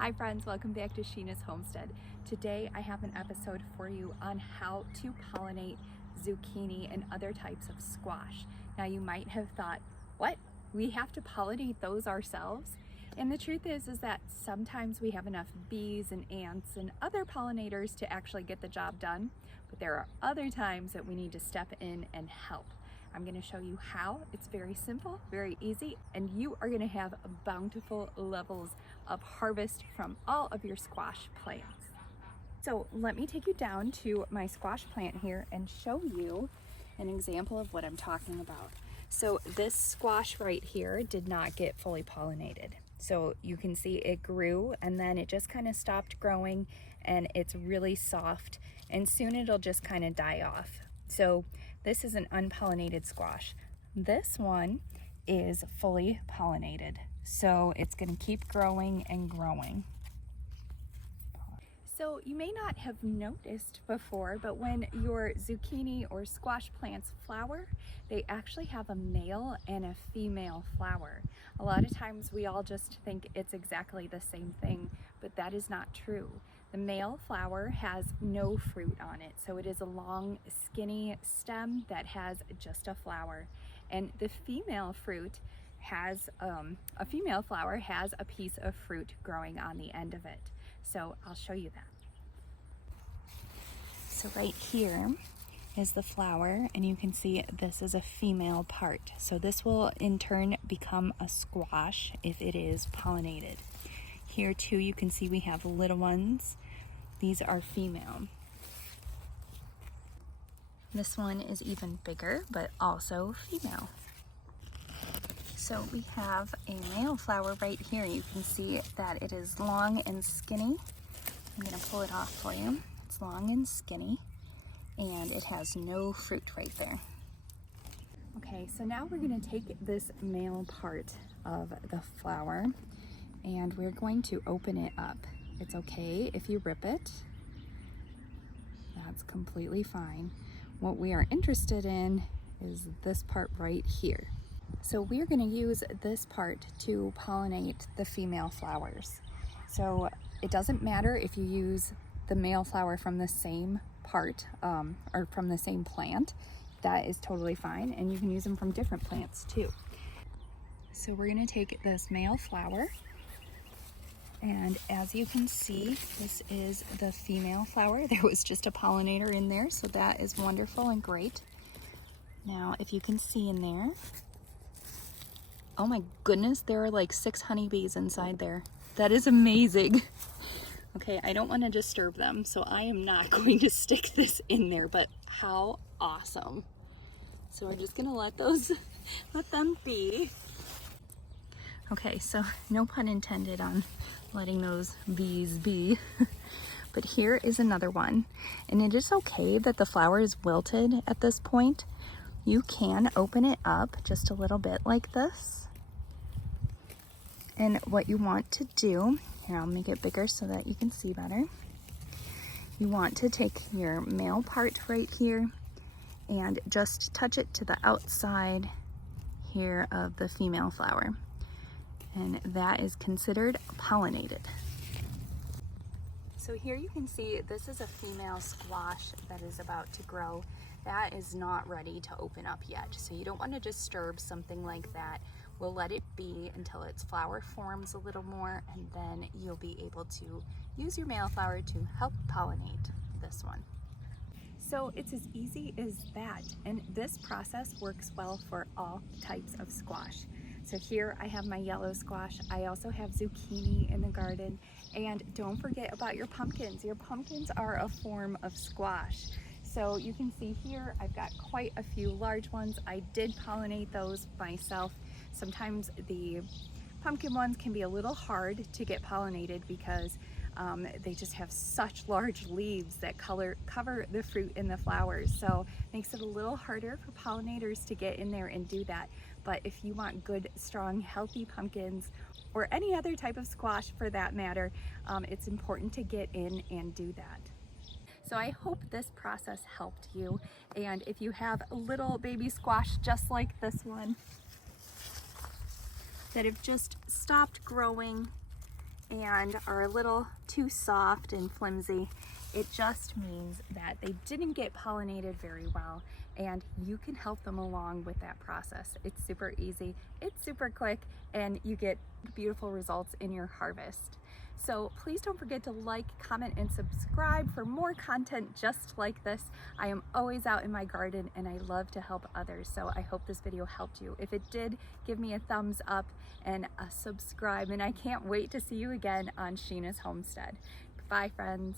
Hi friends, welcome back to Sheena's Homestead. Today I have an episode for you on how to pollinate zucchini and other types of squash. Now you might have thought, what? We have to pollinate those ourselves? And the truth is that sometimes we have enough bees and ants and other pollinators to actually get the job done, but there are other times that we need to step in and help. I'm going to show you how. It's very simple, very easy, and you are going to have bountiful levels of harvest from all of your squash plants. So let me take you down to my squash plant here and show you an example of what I'm talking about. So this squash right here did not get fully pollinated. So you can see it grew and then it just kind of stopped growing and it's really soft and soon it'll just kind of die off. So this is an unpollinated squash. This one is fully pollinated. So it's going to keep growing and growing. So you may not have noticed before, but when your zucchini or squash plants flower, they actually have a male and a female flower. A lot of times we all just think it's exactly the same thing, but that is not true. The male flower has no fruit on it, so it is a long, skinny stem that has just a flower. And the female fruit has, a female flower has a piece of fruit growing on the end of it. So I'll show you that. So right here is the flower, and you can see this is a female part. So this will in turn become a squash if it is pollinated. Here too you can see we have little ones. These are female. This one is even bigger, but also female. So we have a male flower right here. You can see that it is long and skinny. I'm going to pull it off for you. It's long and skinny, and it has no fruit right there. Okay, so now we're going to take this male part of the flower, and we're going to open it up. It's okay if you rip it. That's completely fine. What we are interested in is this part right here. So we're going to use this part to pollinate the female flowers. So it doesn't matter if you use the male flower from the same part or from the same plant. That is totally fine, and you can use them from different plants too. So we're going to take this male flower, and as you can see, this is the female flower. There was just a pollinator in there, so that is wonderful and great. Now if you can see in there, oh my goodness, there are like 6 honeybees inside there. That is amazing. Okay, I don't want to disturb them, so I am not going to stick this in there, but how awesome. So we're just gonna let them be. Okay, so no pun intended on letting those bees be. But here is another one, and it is okay that the flower is wilted at this point. You can open it up just a little bit like this. And what you want to do, here I'll make it bigger so that you can see better. You want to take your male part right here and just touch it to the outside here of the female flower. And that is considered pollinated. So here you can see this is a female squash that is about to grow. That is not ready to open up yet. So you don't want to disturb something like that. We'll let it be until its flower forms a little more, and then you'll be able to use your male flower to help pollinate this one. So it's as easy as that, and this process works well for all types of squash. So here I have my yellow squash. I also have zucchini in the garden, and don't forget about your pumpkins. Your pumpkins are a form of squash. So you can see here I've got quite a few large ones. I did pollinate those myself. Sometimes the pumpkin ones can be a little hard to get pollinated because they just have such large leaves that cover the fruit and the flowers. So it makes it a little harder for pollinators to get in there and do that. But if you want good, strong, healthy pumpkins, or any other type of squash for that matter, it's important to get in and do that. So I hope this process helped you. And if you have a little baby squash just like this one that have just stopped growing and are a little too soft and flimsy, it just means that they didn't get pollinated very well, and you can help them along with that process. It's super easy, it's super quick, and you get beautiful results in your harvest. So please don't forget to like, comment, and subscribe for more content just like this. I am always out in my garden and I love to help others, so I hope this video helped you. If it did, give me a thumbs up and a subscribe, and I can't wait to see you again on Sheena's Homestead. Bye, friends.